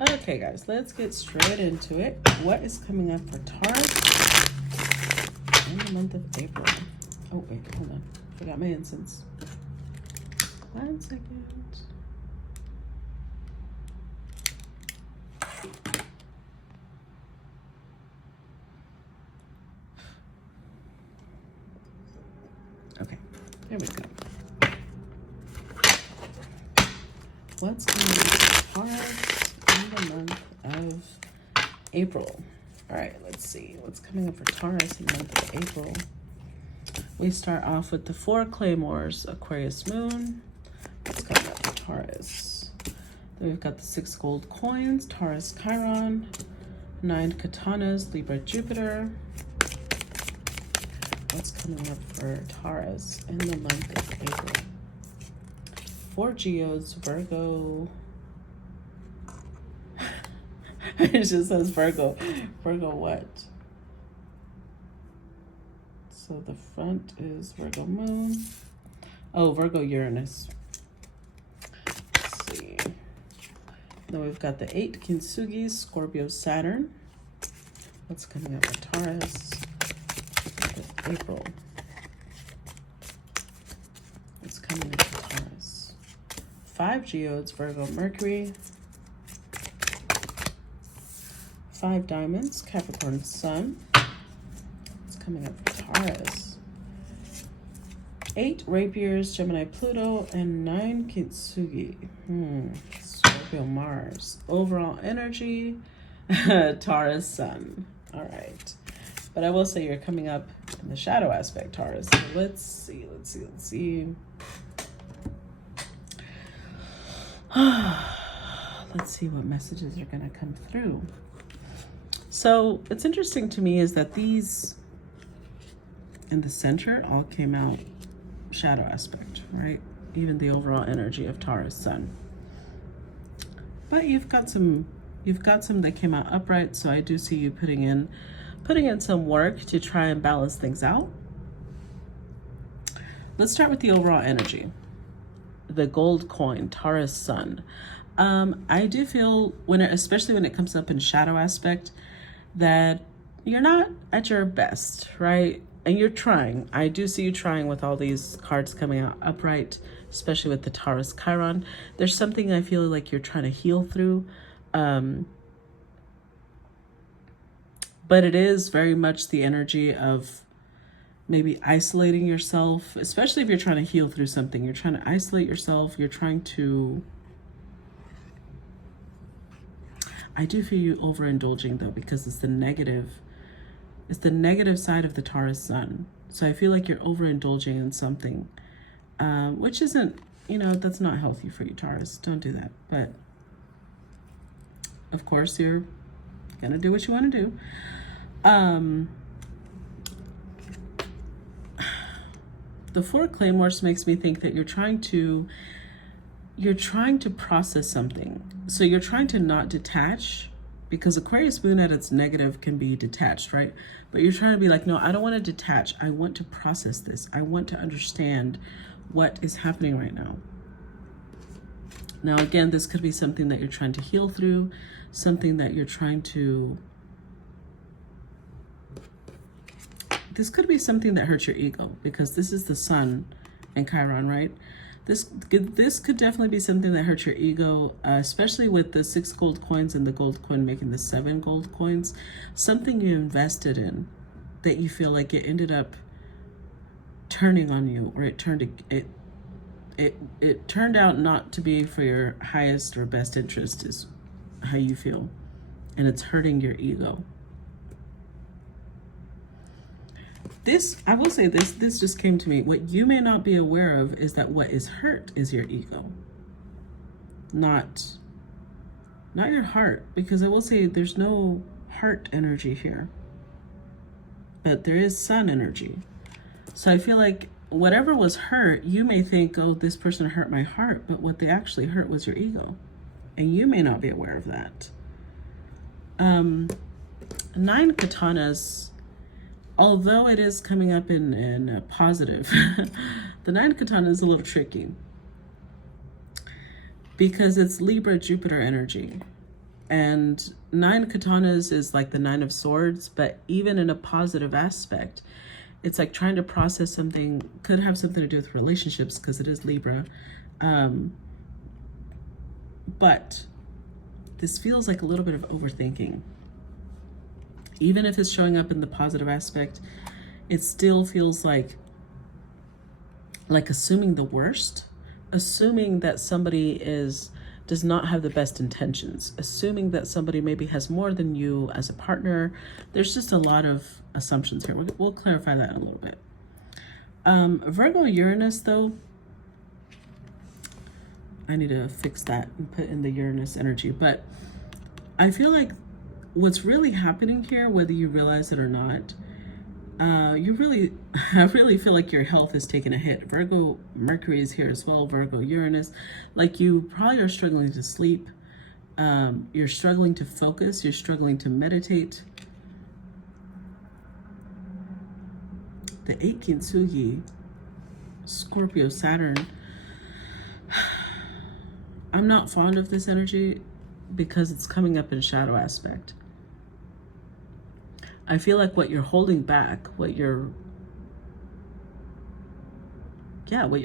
Okay, guys, let's get straight into it. What is coming up for Taurus in the month of April? Oh, wait, hold on. Forgot my incense. 1 second. Okay, there we go. What's coming up for Taurus in the month of April? All right, let's see. What's coming up for Taurus in the month of April? We start off with the 4 claymores, Aquarius moon. What's coming up for Taurus? Then we've got the 6 gold coins, Taurus Chiron, 9 katanas, Libra Jupiter. What's coming up for Taurus in the month of April? 4 geodes, Virgo. It just says Virgo. Virgo what? So the front is Virgo moon. Oh, Virgo Uranus. Let's see. Then we've got the 8 Kintsugis, Scorpio Saturn. What's coming up for Taurus with April? What's coming up for Taurus? 5 geodes, Virgo Mercury. 5 diamonds, Capricorn Sun. What's coming up for Taurus? 8 rapiers, Gemini Pluto, and 9 Kintsugi. Scorpio Mars. Overall energy, Taurus Sun. All right. But I will say you're coming up in the shadow aspect, Taurus. So let's see. Let's see what messages are going to come through. So it's interesting to me is that these in the center all came out shadow aspect, right? Even the overall energy of Taurus Sun. But you've got some that came out upright, so I do see you putting in some work to try and balance things out. Let's start with the overall energy. The gold coin, Taurus Sun. I do feel especially when it comes up in shadow aspect, that you're not at your best, right? And you're trying. I do see you trying with all these cards coming out upright, especially with the Taurus Chiron. There's something I feel like you're trying to heal through. But it is very much the energy of maybe isolating yourself, especially if you're trying to heal through something. You're trying to isolate yourself. You're trying to... I do feel you overindulging though, because it's the negative side of the Taurus Sun. So I feel like you're overindulging in something, which isn't, that's not healthy for you, Taurus. Don't do that. But of course, you're going to do what you want to do. The 4 claymores makes me think that you're trying to process something. So you're trying to not detach, because Aquarius moon at its negative can be detached, right? But you're trying to be like, no, I don't want to detach. I want to process this. I want to understand what is happening right now. Now, again, this could be something that you're trying to heal through, something that you're trying to... This could be something that hurts your ego, because this is the Sun and Chiron, right? This could definitely be something that hurts your ego, especially with the 6 gold coins and the gold coin making the 7 gold coins. Something you invested in that you feel like it ended up turning on you, or it turned out not to be for your highest or best interest, is how you feel, and it's hurting your ego. I will say this just came to me. What you may not be aware of is that what is hurt is your ego, not your heart, because I will say there's no heart energy here, but there is Sun energy. So I feel like whatever was hurt, you may think, oh, this person hurt my heart, but what they actually hurt was your ego, and you may not be aware of that. 9 katanas. Although it is coming up in a positive, the 9 katana is a little tricky, because it's Libra Jupiter energy. And 9 katanas is like the 9 of swords, but even in a positive aspect, it's like trying to process something, could have something to do with relationships because it is Libra. But this feels like a little bit of overthinking. Even if it's showing up in the positive aspect, it still feels like assuming the worst, assuming that somebody does not have the best intentions, assuming that somebody maybe has more than you as a partner. There's just a lot of assumptions here. We'll clarify that in a little bit. Virgo Uranus, though, I need to fix that and put in the Uranus energy. But I feel like what's really happening here, whether you realize it or not, I really feel like your health is taking a hit. Virgo Mercury is here as well, Virgo Uranus. Like, you probably are struggling to sleep. You're struggling to focus. You're struggling to meditate. The 8 Kintsugi, Scorpio, Saturn. I'm not fond of this energy because it's coming up in shadow aspect. I feel like what you're holding back, what you're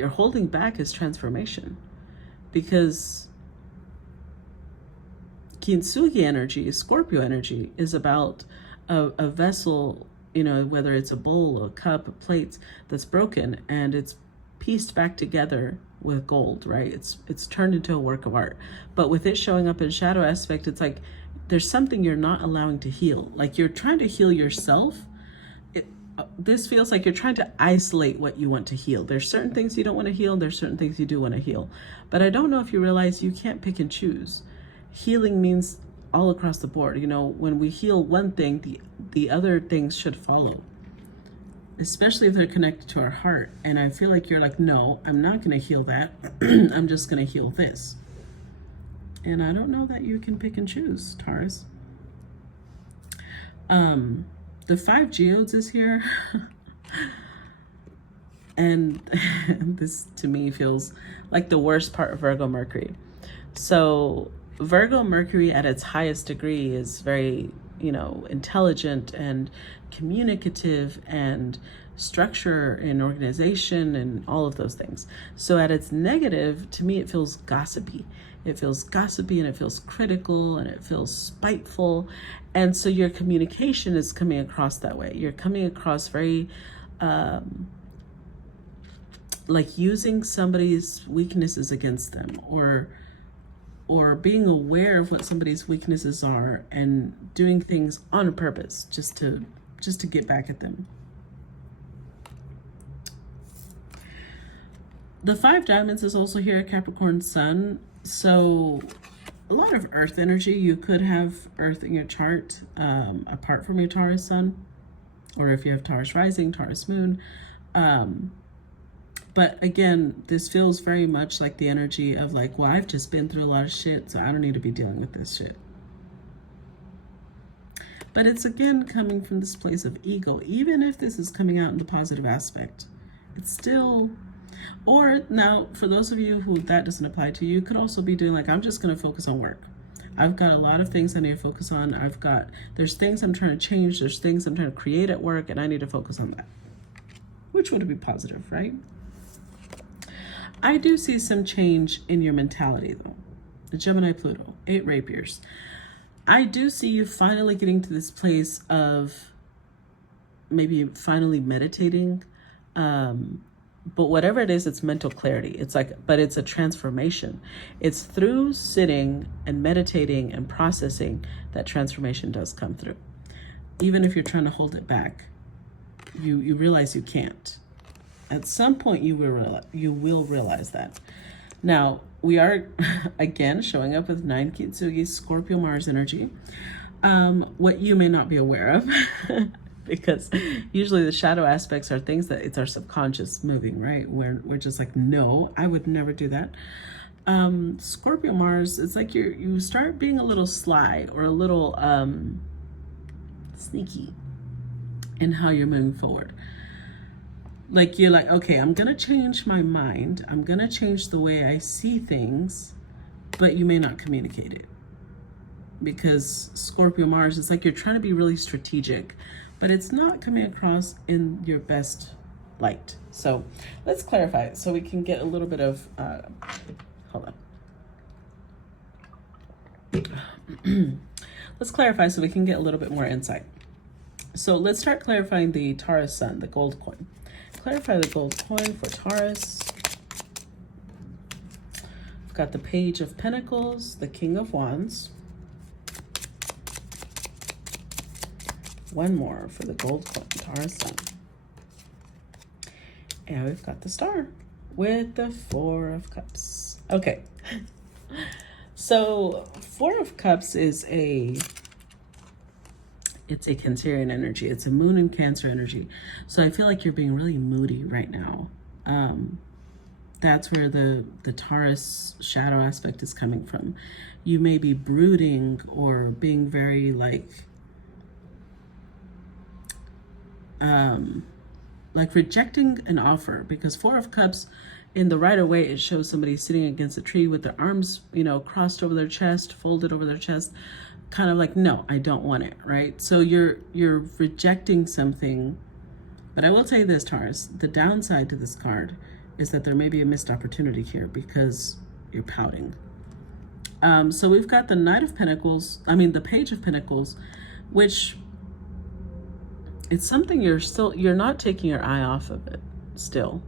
holding back is transformation. Because Kintsugi energy, Scorpio energy, is about a vessel, whether it's a bowl, a cup, a plate that's broken, and it's pieced back together with gold, right? It's turned into a work of art. But with it showing up in shadow aspect, it's like there's something you're not allowing to heal. Like, you're trying to heal yourself. This feels like you're trying to isolate what you want to heal. There's certain things you don't want to heal. There's certain things you do want to heal. But I don't know if you realize you can't pick and choose. Healing means all across the board. When we heal one thing, the other things should follow, especially if they're connected to our heart. And I feel like you're like, no, I'm not going to heal that. I'm just going to heal this. And I don't know that you can pick and choose, Taurus. The 5 geodes is here. And this to me feels like the worst part of Virgo Mercury. So Virgo Mercury at its highest degree is very, intelligent and communicative and structure and organization and all of those things. So at its negative, to me, it feels gossipy. It feels gossipy and it feels critical and it feels spiteful. And so your communication is coming across that way. You're coming across very like using somebody's weaknesses against them, or being aware of what somebody's weaknesses are and doing things on purpose just to get back at them. The 5 diamonds is also here, Capricorn Sun. So a lot of earth energy. You could have earth in your chart apart from your Taurus sun, or if you have Taurus rising, Taurus moon. But again, this feels very much like the energy of like, well, I've just been through a lot of shit, so I don't need to be dealing with this shit. But it's again coming from this place of ego. Even if this is coming out in the positive aspect, it's still... Or now, for those of you who that doesn't apply to, you could also be doing like, I'm just going to focus on work. I've got a lot of things I need to focus on. There's things I'm trying to change. There's things I'm trying to create at work, and I need to focus on that. Which would be positive, right? I do see some change in your mentality, though. The Gemini Pluto, 8 rapiers. I do see you finally getting to this place of maybe finally meditating. But whatever it is, it's mental clarity. But it's a transformation. It's through sitting and meditating and processing that transformation does come through. Even if you're trying to hold it back, you realize you can't. At some point, you will realize that. Now, we are, again, showing up with 9 Kintsugi, Scorpio Mars energy. What you may not be aware of, because usually the shadow aspects are things that it's our subconscious moving, right? We're just like, no, I would never do that. Scorpio Mars, it's like you start being a little sly or a little sneaky in how you're moving forward. Like, you're like, okay, I'm going to change my mind. I'm going to change the way I see things, but you may not communicate it. because Scorpio Mars, it's like you're trying to be really strategic, but it's not coming across in your best light. So let's clarify it so we can get a little bit of, hold on. Let's clarify so we can get a little bit more insight. So let's start clarifying the Taurus sun, the gold coin. Clarify the gold coin for Taurus. We've got the Page of Pentacles, the King of Wands. One more for the gold coin, Taurus sun. And we've got the Star with the Four of Cups. Okay. So Four of Cups is it's a Cancerian energy. It's a moon and Cancer energy. So I feel like you're being really moody right now. That's where the Taurus shadow aspect is coming from. You may be brooding or being very like rejecting an offer, because Four of Cups in the right away, it shows somebody sitting against a tree with their arms, you know, crossed over their chest, folded over their chest, kind of like, no, I don't want it, right? So you're rejecting something. But I will tell you this, Taurus, the downside to this card is that there may be a missed opportunity here because you're pouting. So we've got the Knight of Pentacles, the Page of Pentacles, which it's something you're not taking your eye off of it still,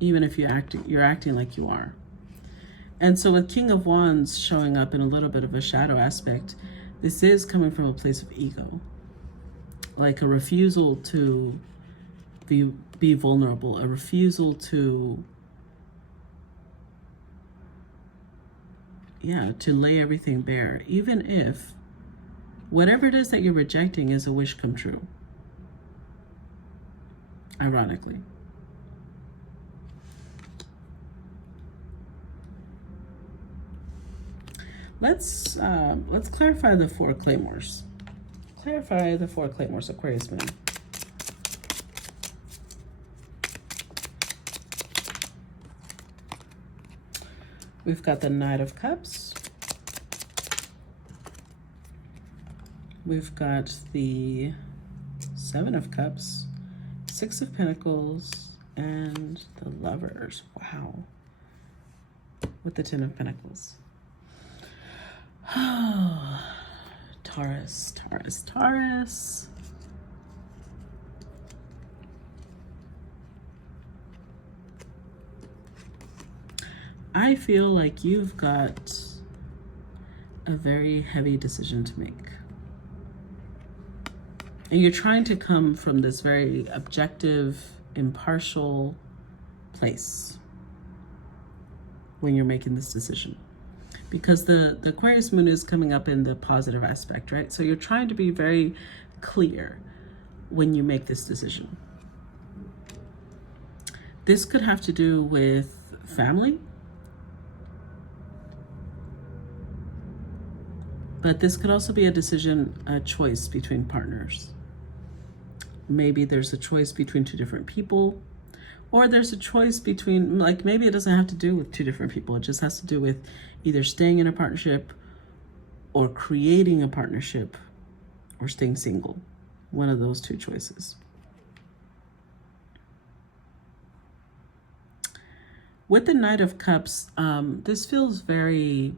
even if you're acting like you are. And so with King of Wands showing up in a little bit of a shadow aspect, this is coming from a place of ego, like a refusal to be vulnerable, a refusal to lay everything bare, even if whatever it is that you're rejecting is a wish come true, ironically. Let's clarify the four claymores. Clarify the four claymores, Aquarius moon. We've got the Knight of Cups. We've got the Seven of Cups, Six of Pentacles, and the Lovers. Wow. With the Ten of Pentacles. Taurus, Taurus, Taurus. I feel like you've got a very heavy decision to make. And you're trying to come from this very objective, impartial place when you're making this decision. Because the Aquarius moon is coming up in the positive aspect, right? So you're trying to be very clear when you make this decision. This could have to do with family, but this could also be a decision, a choice between partners. Maybe there's a choice between two different people, or there's a choice between, like, maybe it doesn't have to do with two different people. It just has to do with either staying in a partnership or creating a partnership or staying single. One of those two choices. With the Knight of Cups, this feels very,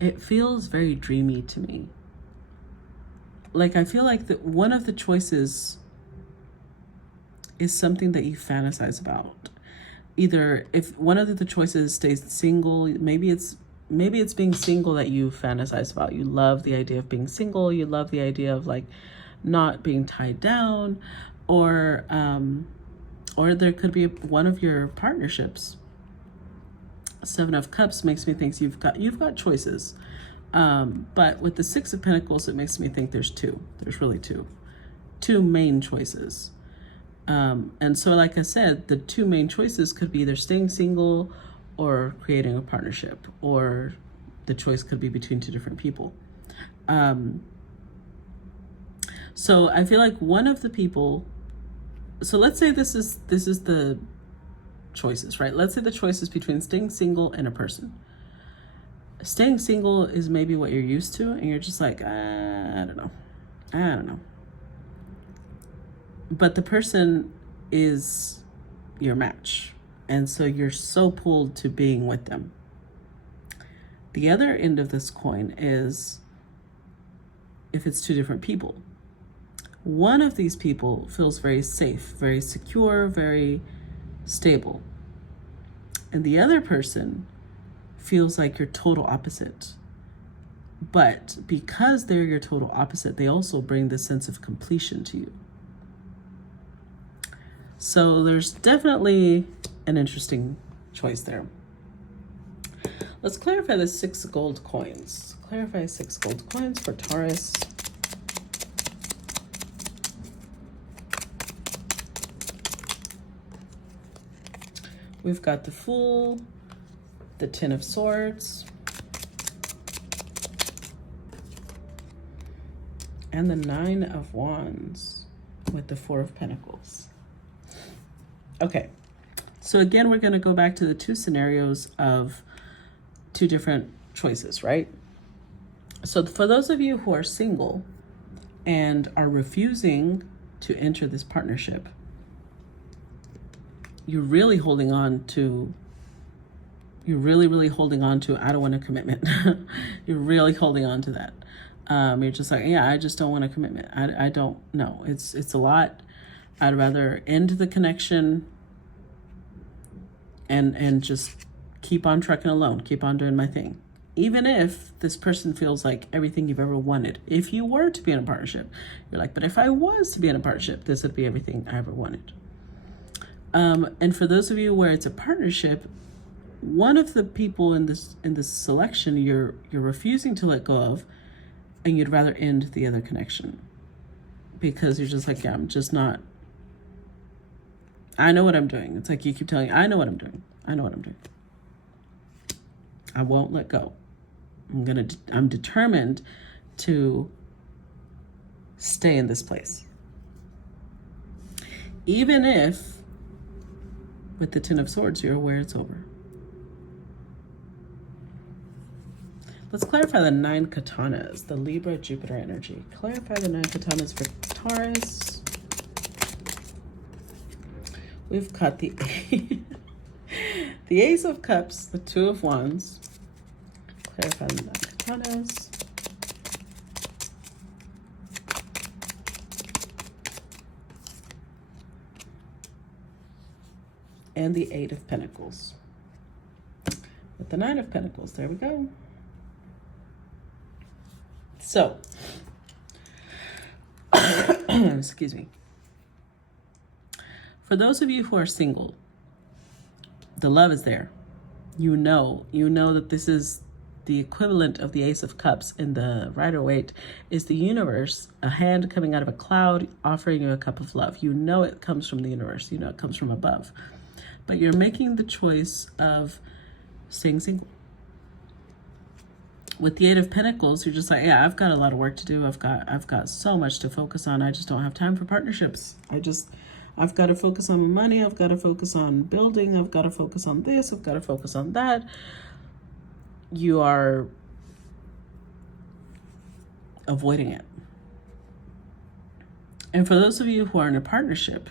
it feels very dreamy to me. Like, I feel like that one of the choices is something that you fantasize about. Either if one of the choices stays single, maybe it's being single that you fantasize about. You love the idea of being single. You love the idea of like not being tied down, or there could be one of your partnerships. Seven of Cups makes me think you've got choices. But with the Six of Pentacles, it makes me think there's two. There's really two main choices. And so, like I said, the two main choices could be either staying single or creating a partnership, or the choice could be between two different people. So I feel like one of the people, so let's say this is the choices, right? Let's say the choice is between staying single and a person. Staying single is maybe what you're used to, and you're just like, I don't know. I don't know. But the person is your match. And so you're so pulled to being with them. The other end of this coin is if it's two different people. One of these people feels very safe, very secure, very stable. And the other person feels like your total opposite. But because they're your total opposite, they also bring this sense of completion to you. So there's definitely an interesting choice there. Let's clarify the 6 gold coins. Clarify 6 gold coins for Taurus. We've got the Fool, the Ten of Swords, and the 9 of Wands with the 4 of Pentacles. Okay, so again, we're going to go back to the 2 scenarios of 2 different choices, right? So for those of you who are single and are refusing to enter this partnership, you're really holding on to, you're really holding on to, I don't want a commitment. You're really holding on to that. You're just like, yeah, I just don't want a commitment. I don't know. It's a lot. I'd rather end the connection and just keep on trucking alone, keep on doing my thing. Even if this person feels like everything you've ever wanted. If you were to be in a partnership, you're like, but if I was to be in a partnership, this would be everything I ever wanted. And for those of you where it's a partnership, one of the people in this selection you're refusing to let go of, and you'd rather end the other connection because you're just like, yeah, I'm just not. I know what I'm doing. It's like you keep telling, I know what I'm doing. I know what I'm doing. I won't let go. I'm determined to stay in this place. Even if with the Ten of Swords, you're aware it's over. Let's clarify the 9 katanas, the Libra Jupiter energy. Clarify the 9 katanas for Taurus. We've got the the Ace of Cups, the 2 of Wands. Clarify the 9 katanas. And the 8 of Pentacles. With the 9 of Pentacles, there we go. So, excuse me. For those of you who are single, the love is there. You know that this is the equivalent of the Ace of Cups in the Rider-Waite is the universe, a hand coming out of a cloud offering you a cup of love. You know it comes from the universe. You know it comes from above. But you're making the choice of staying single. With the 8 of Pentacles, you're just like, yeah, I've got a lot of work to do. I've got so much to focus on. I just don't have time for partnerships. I've got to focus on money. I've got to focus on building. I've got to focus on this. I've got to focus on that. You are avoiding it. And for those of you who are in a partnership,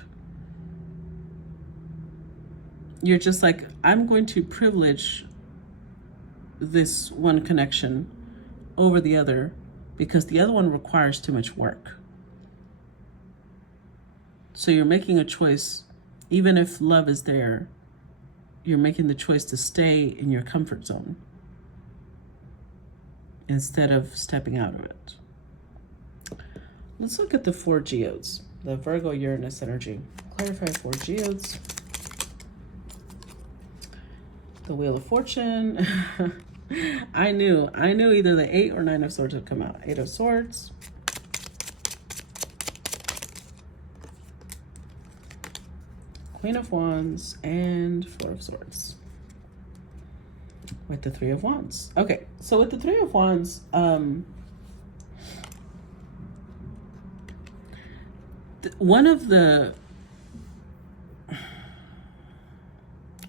you're just like, I'm going to privilege this one connection over the other because the other one requires too much work. So you're making a choice, even if love is there, you're making the choice to stay in your comfort zone instead of stepping out of it. Let's look at the 4 geodes, the Virgo Uranus energy. Clarify 4 geodes. The Wheel of Fortune. I knew either the 8 or 9 of Swords would come out. 8 of Swords. Queen of Wands and 4 of Swords. With the 3 of Wands. Okay, so with the 3 of Wands, one of the...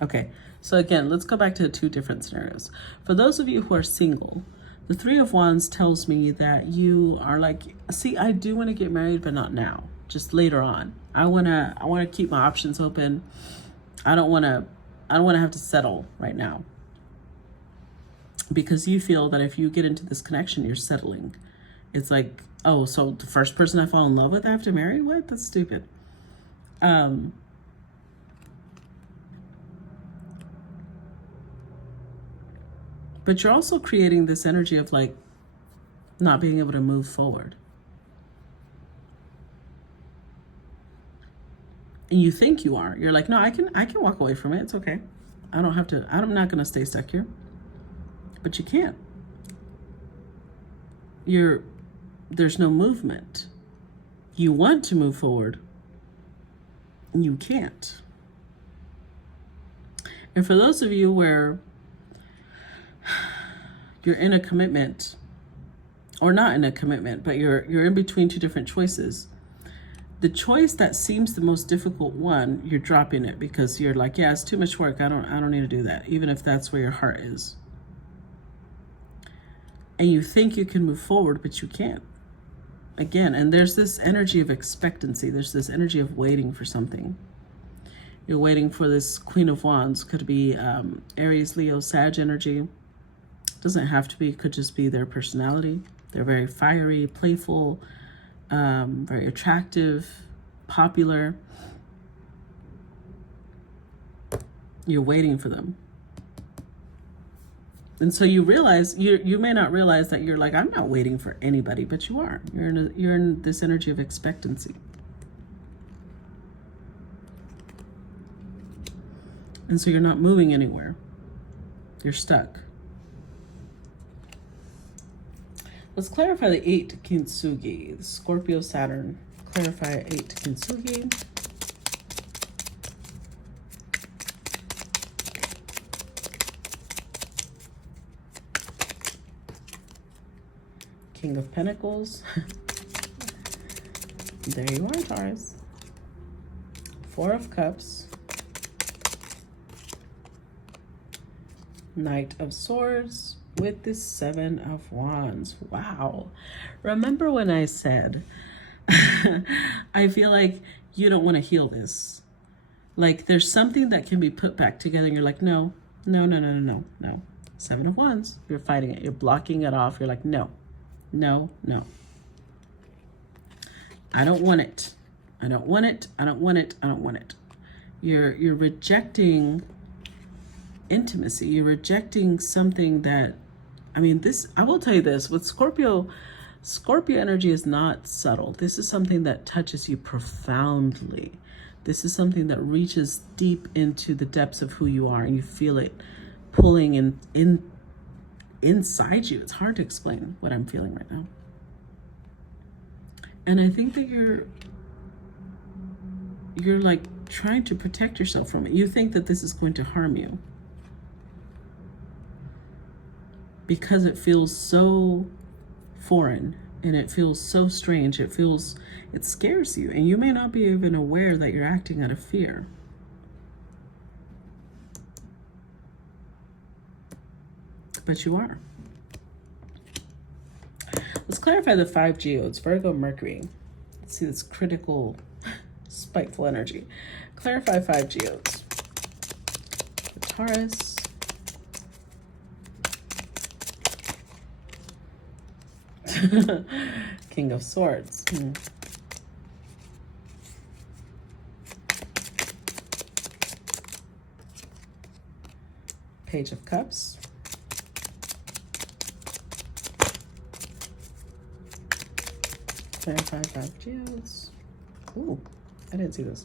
Okay, So again, let's go back to the two different scenarios. For those of you who are single, the Three of Wands tells me that you are like, see, I do want to get married, but not now, just later on. I want to keep my options open. I don't want to have to settle right now. Because you feel that if you get into this connection, you're settling. It's like, oh, so the first person I fall in love with, I have to marry? What? That's stupid. But you're also creating this energy of like not being able to move forward. And you think you are. You're like, no, I can walk away from it. It's okay. I'm not going to stay stuck here. But you can't. There's no movement. You want to move forward, and you can't. And for those of you where you're in a commitment, or not in a commitment, but you're in between two different choices, the choice that seems the most difficult one, you're dropping it because you're like, yeah, it's too much work. I don't need to do that, even if that's where your heart is. And you think you can move forward, but you can't. Again, and there's this energy of expectancy. There's this energy of waiting for something. You're waiting for this Queen of Wands. Could be Aries, Leo, Sag energy. Doesn't have to be. Could just be their personality. They're very fiery, playful, very attractive, popular. You're waiting for them. And so you realize, you may not realize that you're like, I'm not waiting for anybody, but you are. You're in this energy of expectancy. And so you're not moving anywhere. You're stuck. Let's clarify the 8 Kintsugi, the Scorpio Saturn. Clarify 8 Kintsugi. King of Pentacles. There you are, Taurus. 4 of Cups. Knight of Swords with the 7 of Wands. Wow. Remember when I said, I feel like you don't want to heal this. Like there's something that can be put back together and you're like, no. 7 of Wands. You're fighting it. You're blocking it off. You're like, no. I don't want it. I don't want it. I don't want it. I don't want it. You're rejecting intimacy. You're rejecting something that, I mean, this, I will tell you this, with Scorpio energy is not subtle. This is something that touches you profoundly. This is something that reaches deep into the depths of who you are, and you feel it pulling inside you. It's hard to explain what I'm feeling right now. And I think that you're like trying to protect yourself from it. You think that this is going to harm you because it feels so foreign and it feels so strange. It scares you, and you may not be even aware that you're acting out of fear. But you are. Let's clarify the 5 geodes. Virgo, Mercury. Let's see this critical, spiteful energy. Clarify 5 geodes. The Taurus. King of Swords. Page of Cups. Clarify 5 geodes. Ooh, I didn't see this.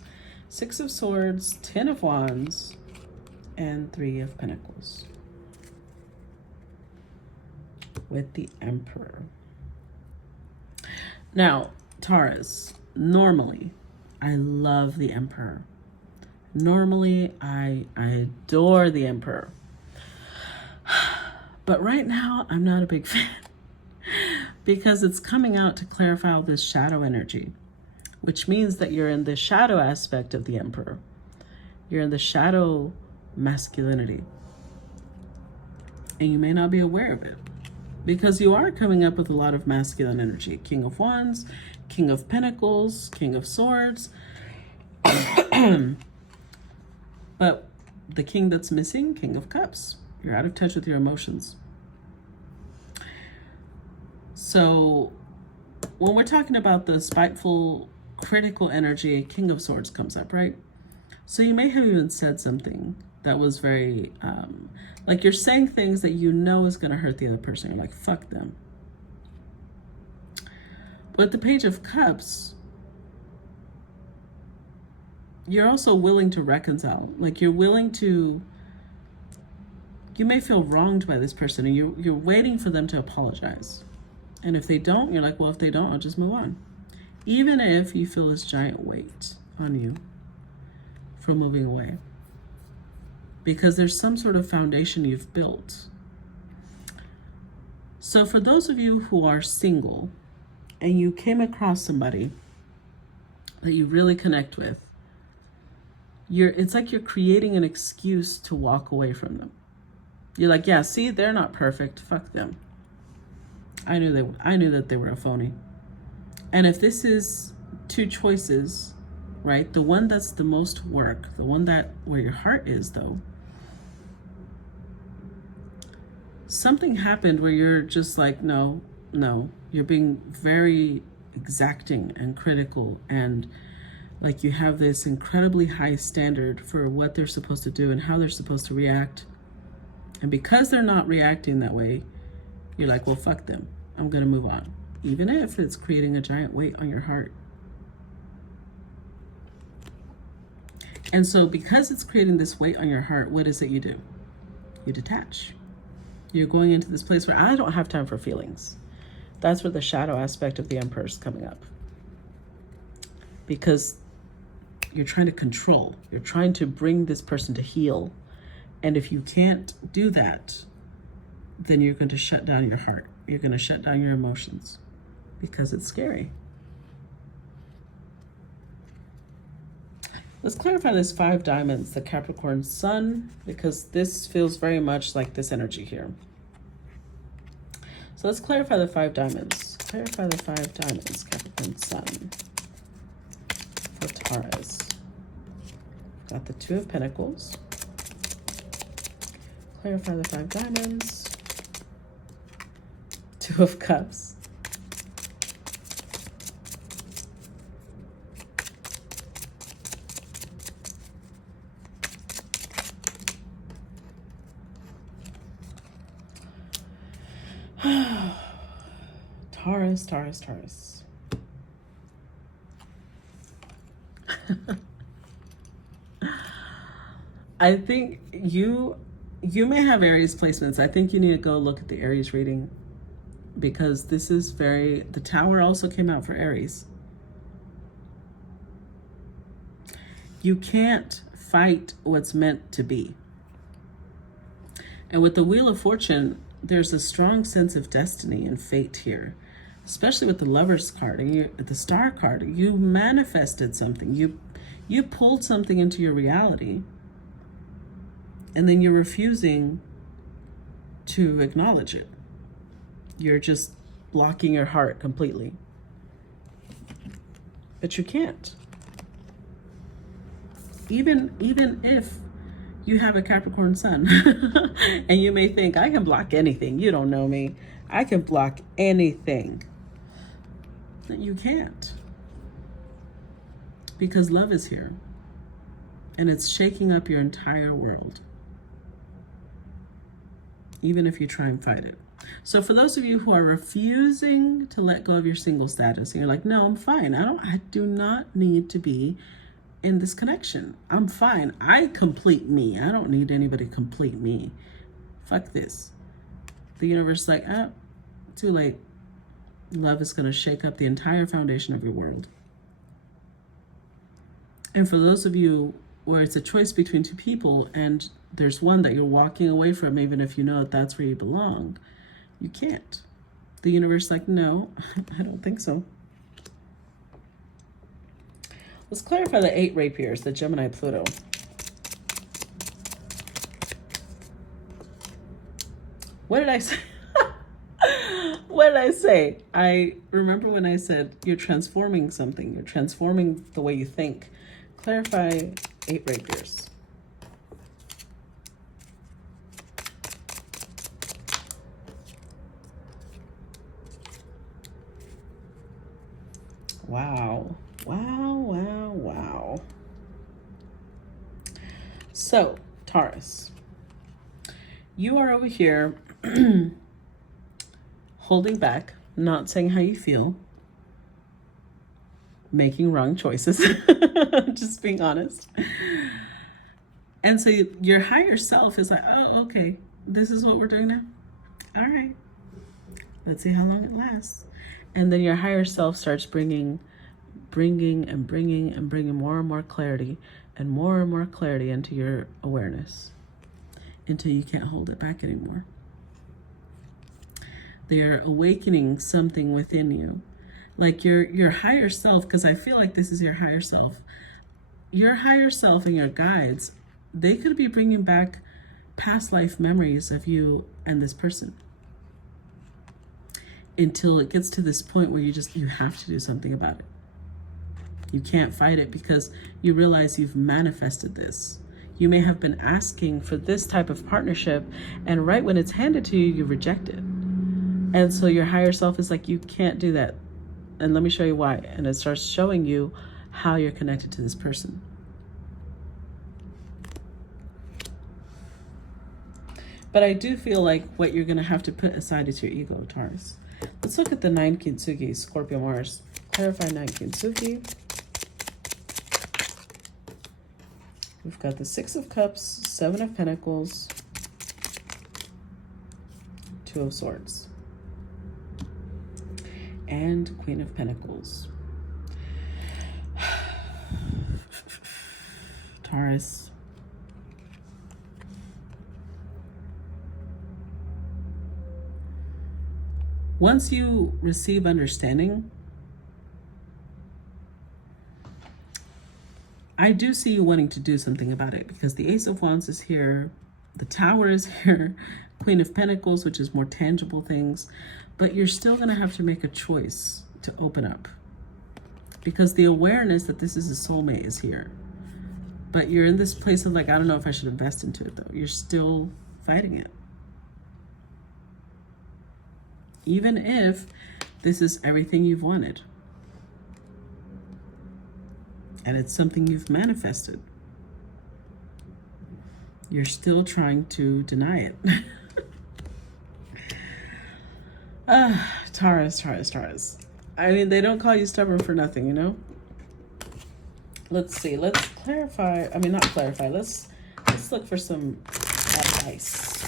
6 of Swords, 10 of Wands, and 3 of Pentacles. With the Emperor. Now, Taurus, normally, I love the Emperor. Normally, I adore the Emperor. But right now, I'm not a big fan. Because it's coming out to clarify all this shadow energy, which means that you're in the shadow aspect of the Emperor. You're in the shadow masculinity. And you may not be aware of it because you are coming up with a lot of masculine energy. King of Wands, King of Pentacles, King of Swords. But the king that's missing, King of Cups. You're out of touch with your emotions. So when we're talking about the spiteful, critical energy, King of Swords comes up, right? So you may have even said something that was very, like you're saying things that you know is going to hurt the other person. You're like, fuck them. But the Page of Cups, you're also willing to reconcile. Like you're willing to, you may feel wronged by this person and you're waiting for them to apologize. And if they don't, you're like, well, if they don't, I'll just move on. Even if you feel this giant weight on you from moving away. Because there's some sort of foundation you've built. So for those of you who are single and you came across somebody that you really connect with, it's like you're creating an excuse to walk away from them. You're like, yeah, see, they're not perfect. Fuck them. I knew that they were a phony. And if this is two choices, right? The one that's the most work, the one that where your heart is though, something happened where you're just like, no, you're being very exacting and critical, and like you have this incredibly high standard for what they're supposed to do and how they're supposed to react. And because they're not reacting that way, you're like, well, fuck them. I'm going to move on. Even if it's creating a giant weight on your heart. And so because it's creating this weight on your heart, what is it you do? You detach. You're going into this place where I don't have time for feelings. That's where the shadow aspect of the Emperor is coming up. Because you're trying to control. You're trying to bring this person to heal. And if you can't do that, then you're going to shut down your heart. You're going to shut down your emotions because it's scary. Let's clarify this 5 diamonds, the Capricorn Sun, because this feels very much like this energy here. So let's clarify the 5 diamonds. Clarify the 5 diamonds, Capricorn Sun. For Taurus. Got the 2 of Pentacles. Clarify the 5 diamonds. 2 of Cups. Taurus, Taurus, Taurus. I think you may have Aries placements. I think you need to go look at the Aries reading, because this is the Tower also came out for Aries. You can't fight what's meant to be. And with the Wheel of Fortune, there's a strong sense of destiny and fate here, especially with the Lover's card and the Star card. You manifested something. You pulled something into your reality, and then you're refusing to acknowledge it. You're just blocking your heart completely. But you can't. Even if you have a Capricorn Sun, and you may think, I can block anything. You don't know me. I can block anything. You can't. Because love is here. And it's shaking up your entire world. Even if you try and fight it. So for those of you who are refusing to let go of your single status, and you're like, no, I'm fine. I do not need to be in this connection. I'm fine. I complete me. I don't need anybody to complete me. Fuck this. The universe is like, too late. Love is going to shake up the entire foundation of your world. And for those of you where it's a choice between 2 people and there's one that you're walking away from, even if you know that that's where you belong, you can't. The universe is like, no, I don't think so. Let's clarify the 8 rapiers, the Gemini Pluto. What did I say? What did I say? I remember when I said you're transforming something. You're transforming the way you think. Clarify 8 rapiers. Wow. Wow, wow, wow. So, Taurus, you are over here holding back, not saying how you feel, making wrong choices, just being honest. And so your higher self is like, oh, okay, this is what we're doing now. All right, let's see how long it lasts. And then your higher self starts bringing more and more clarity into your awareness until you can't hold it back anymore. They are awakening something within you. Like your higher self, because I feel like this is your higher self. Your higher self and your guides, they could be bringing back past life memories of you and this person. Until it gets to this point where you have to do something about it. You can't fight it because you realize you've manifested this. You may have been asking for this type of partnership, and right when it's handed to you, you reject it. And so your higher self is like, you can't do that. And let me show you why. And it starts showing you how you're connected to this person. But I do feel like what you're going to have to put aside is your ego, Taurus. Let's look at the 9 Kintsugi, Scorpio Mars. Clarify 9 Kintsugi. We've got the 6 of Cups, 7 of Pentacles, 2 of Swords, and Queen of Pentacles. Taurus. Once you receive understanding, I do see you wanting to do something about it because the Ace of Wands is here, the Tower is here, Queen of Pentacles, which is more tangible things, but you're still going to have to make a choice to open up because the awareness that this is a soulmate is here. But you're in this place of like, I don't know if I should invest into it though. You're still fighting it. Even if this is everything you've wanted. And it's something you've manifested. You're still trying to deny it. Taurus. I mean, they don't call you stubborn for nothing, you know? Let's see. Let's clarify. I mean, not clarify. Let's look for some advice.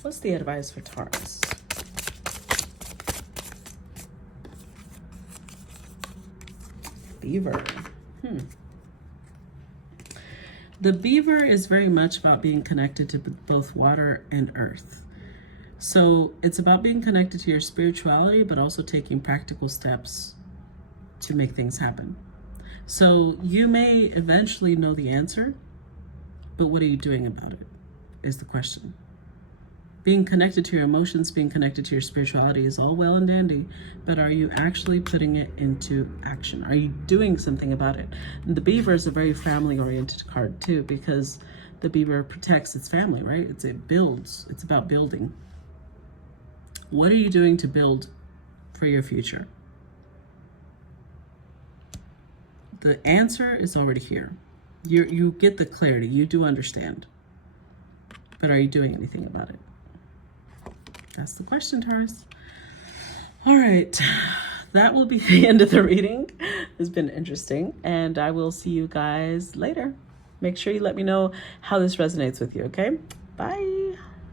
What's the advice for Taurus? Beaver. The beaver is very much about being connected to both water and earth. So it's about being connected to your spirituality, but also taking practical steps to make things happen. So you may eventually know the answer, but what are you doing about it is the question. Being connected to your emotions, being connected to your spirituality is all well and dandy, but are you actually putting it into action? Are you doing something about it? And the beaver is a very family-oriented card too, because the beaver protects its family, right? It builds. It's about building. What are you doing to build for your future? The answer is already here. You get the clarity. You do understand. But are you doing anything about it? That's the question, Taurus. All right. That will be the end of the reading. It's been interesting. And I will see you guys later. Make sure you let me know how this resonates with you, okay? Bye.